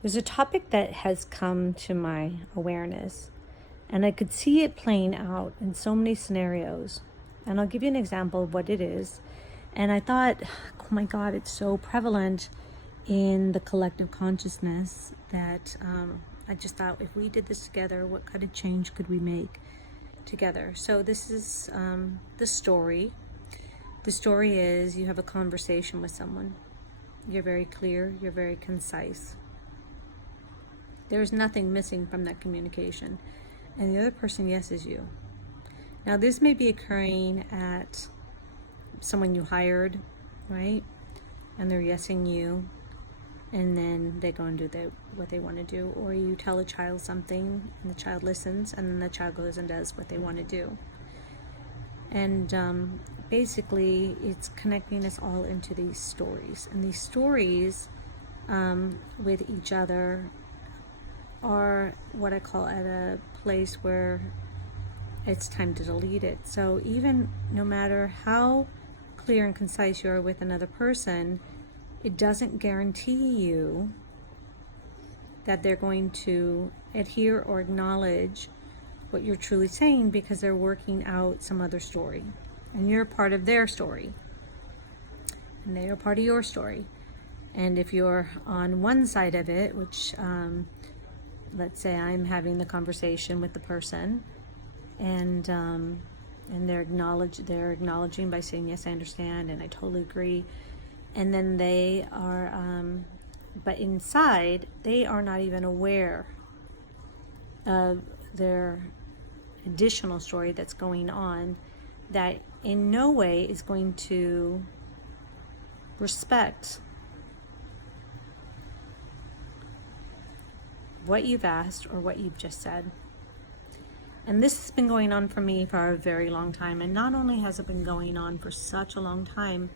There's a topic that has come to my awareness, and I could see it playing out in so many scenarios. And I'll give you an example of what it is. And I thought, oh my God, it's so prevalent in the collective consciousness that I just thought, if we did this together, what kind of change could we make together? So this is the story. The story is, you have a conversation with someone. You're very clear, you're very concise. There's nothing missing from that communication. And the other person yeses you. Now, this may be occurring at someone you hired, right? And they're yesing you, and then they go and do what they want to do. Or you tell a child something, and the child listens, and then the child goes and does what they want to do. And basically, it's connecting us all into these stories. And these stories with each other are what I call at a place where it's time to delete it. So even no matter how clear and concise you are with another person, it doesn't guarantee you that they're going to adhere or acknowledge what you're truly saying, because they're working out some other story. And you're part of their story. And they are part of your story. And if you're on one side of it, which let's say I'm having the conversation with the person, and they're acknowledging by saying, yes, I understand, and I totally agree. And then they are, but inside, they are not even aware of their additional story that's going on, that in no way is going to respect what you've asked or what you've just said. And this has been going on for me for a very long time. And not only has it been going on for such a long time,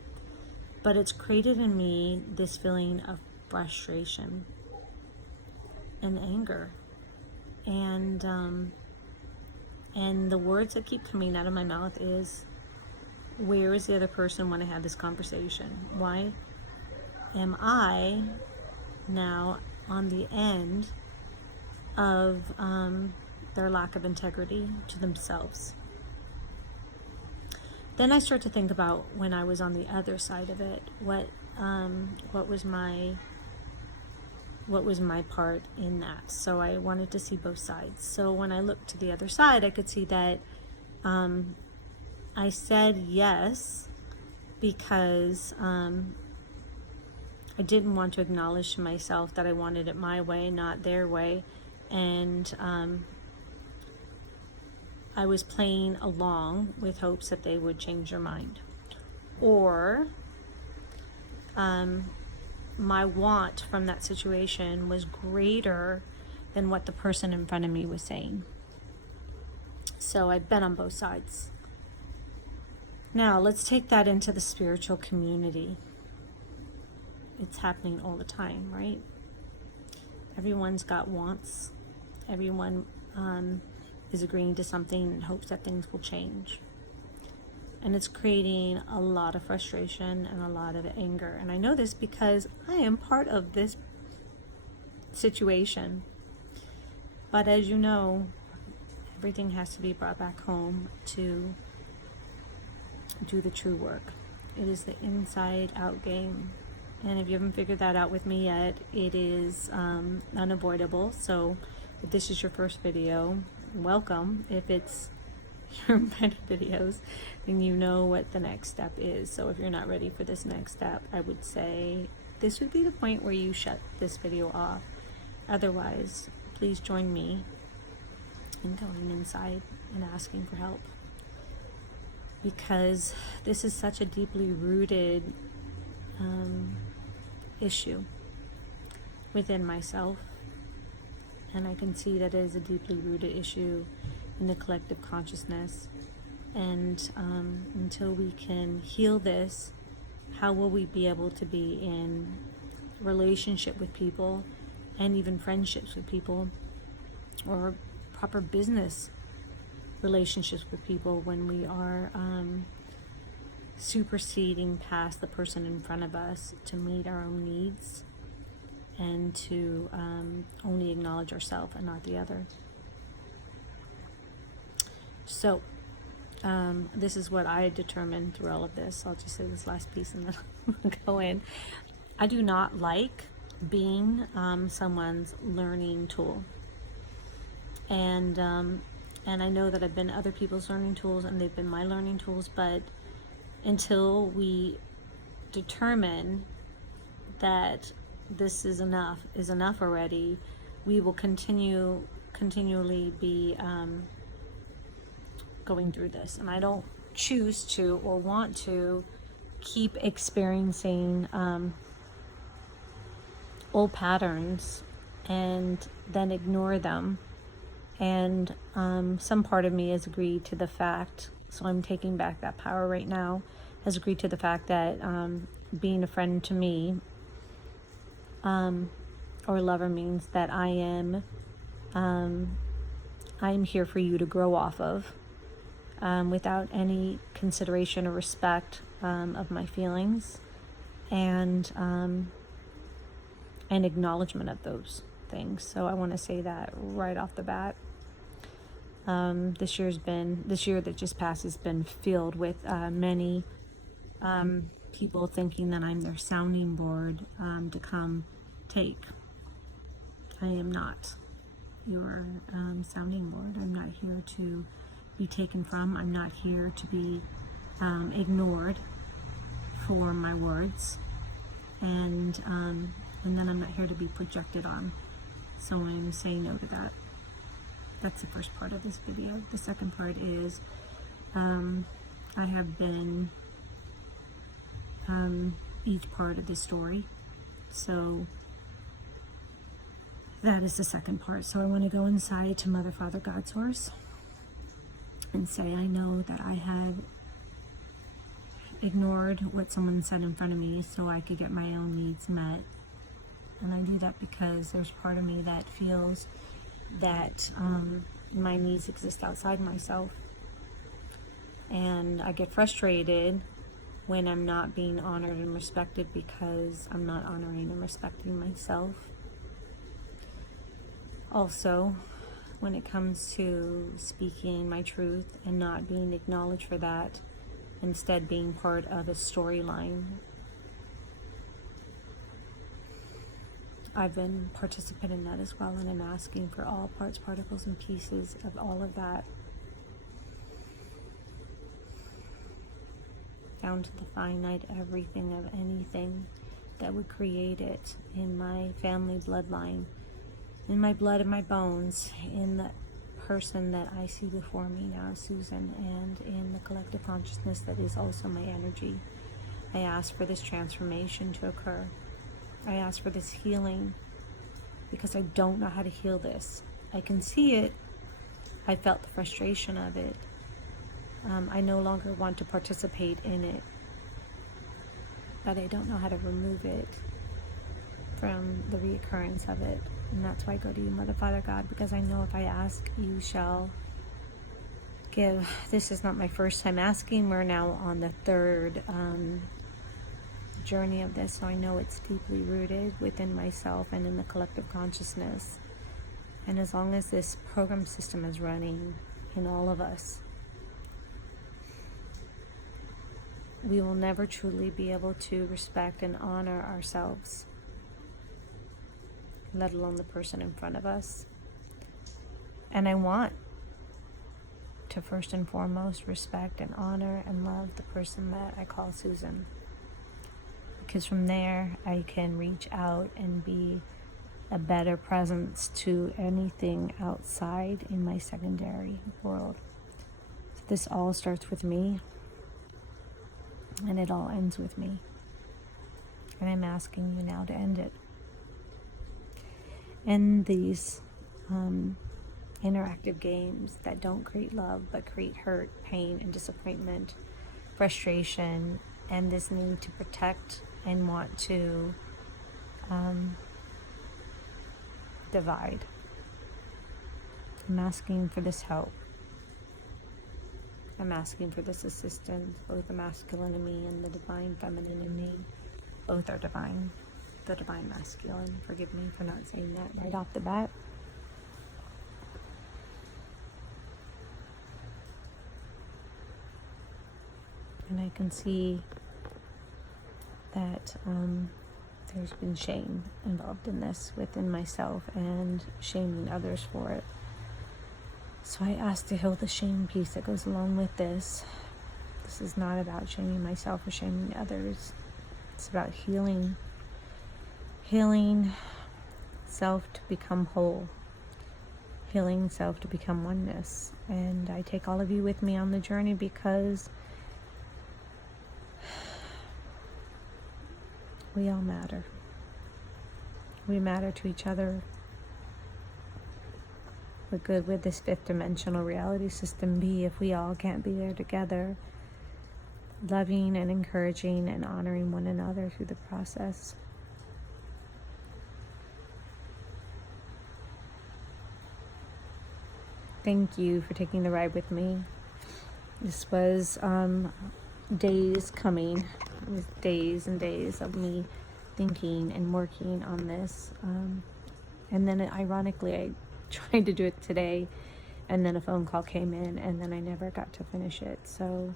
but it's created in me this feeling of frustration and anger. And the words that keep coming out of my mouth is, where is the other person when I have this conversation? Why am I now on the end of their lack of integrity to themselves? Then I start to think about when I was on the other side of it, what was my part in that. So I wanted to see both sides. So when I looked to the other side, I could see that I said yes because I didn't want to acknowledge to myself that I wanted it my way, not their way. And I was playing along with hopes that they would change their mind. Or my want from that situation was greater than what the person in front of me was saying. So I've been on both sides. Now let's take that into the spiritual community. It's happening all the time, right? Everyone's got wants. Everyone is agreeing to something in hopes that things will change. And it's creating a lot of frustration and a lot of anger. And I know this because I am part of this situation. But as you know, everything has to be brought back home to do the true work. It is the inside out game. And if you haven't figured that out with me yet, it is unavoidable. So if this is your first video, welcome. If it's your many videos, then you know what the next step is. So if you're not ready for this next step, I would say this would be the point where you shut this video off. Otherwise, please join me in going inside and asking for help. Because this is such a deeply rooted issue within myself. And I can see that it is a deeply rooted issue in the collective consciousness. And until we can heal this, how will we be able to be in relationship with people, and even friendships with people, or proper business relationships with people, when we are superseding past the person in front of us to meet our own needs and to only acknowledge ourselves and not the other. So this is what I determined through all of this. I'll just say this last piece and then I'll go in. I do not like being someone's learning tool. And I know that I've been other people's learning tools and they've been my learning tools, but until we determine that this is enough already, we will continually be going through this. And I don't choose to or want to keep experiencing old patterns and then ignore them. And some part of me has agreed to the fact, so I'm taking back that power right now, has agreed to the fact that being a friend to me or lover means that I'm here for you to grow off of, without any consideration or respect of my feelings and acknowledgement of those things. So I want to say that right off the bat. This year that just passed has been filled with many people thinking that I'm their sounding board to come take. I am not your sounding board. I'm not here to be taken from. I'm not here to be ignored for my words, and then I'm not here to be projected on. So I'm saying no to that. That's the first part of this video. The second part is I have been each part of the story. So that is the second part. So I want to go inside to Mother, Father, God, Source and say, I know that I have ignored what someone said in front of me so I could get my own needs met. And I do that because there's part of me that feels that my needs exist outside myself. And I get frustrated when I'm not being honored and respected because I'm not honoring and respecting myself. Also, when it comes to speaking my truth and not being acknowledged for that, instead being part of a storyline, I've been participating in that as well, and I'm asking for all parts, particles, and pieces of all of that, down to the finite everything of anything that would create it in my family bloodline, in my blood and my bones, in the person that I see before me now, Susan, and in the collective consciousness that is also my energy. I ask for this transformation to occur. I ask for this healing because I don't know how to heal this. I can see it. I felt the frustration of it. I no longer want to participate in it, but I don't know how to remove it from the reoccurrence of it. And that's why I go to you, Mother, Father, God, because I know if I ask, you shall give. This is not my first time asking. We're now on the third journey of this, so I know it's deeply rooted within myself and in the collective consciousness. And as long as this program system is running in all of us, we will never truly be able to respect and honor ourselves, let alone the person in front of us. And I want to first and foremost respect and honor and love the person that I call Susan, because from there I can reach out and be a better presence to anything outside in my secondary world. So this all starts with me, and it all ends with me. And I'm asking you now to end it. End these interactive games that don't create love but create hurt, pain, and disappointment, frustration, and this need to protect and want to divide. I'm asking for this help. I'm asking for this assistance, both the masculine in me and the divine feminine in me. Both are divine. the Divine Masculine. Forgive me for not saying that right off the bat. And I can see that there's been shame involved in this within myself and shaming others for it. So I ask to heal the shame piece that goes along with this. This is not about shaming myself or shaming others. It's about healing self to become whole, healing self to become oneness. And I take all of you with me on the journey because we all matter. We matter to each other. What good would this fifth dimensional reality system be if we all can't be there together, loving and encouraging and honoring one another through the process? Thank you for taking the ride with me. This was days coming. It was days and days of me thinking and working on this. And then ironically, I tried to do it today, and then a phone call came in, and then I never got to finish it. So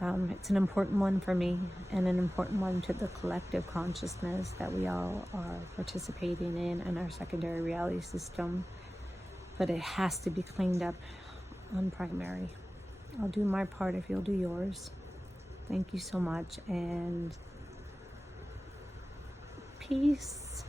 it's an important one for me, and an important one to the collective consciousness that we all are participating in our secondary reality system. But it has to be cleaned up on primary. I'll do my part if you'll do yours. Thank you so much, and peace.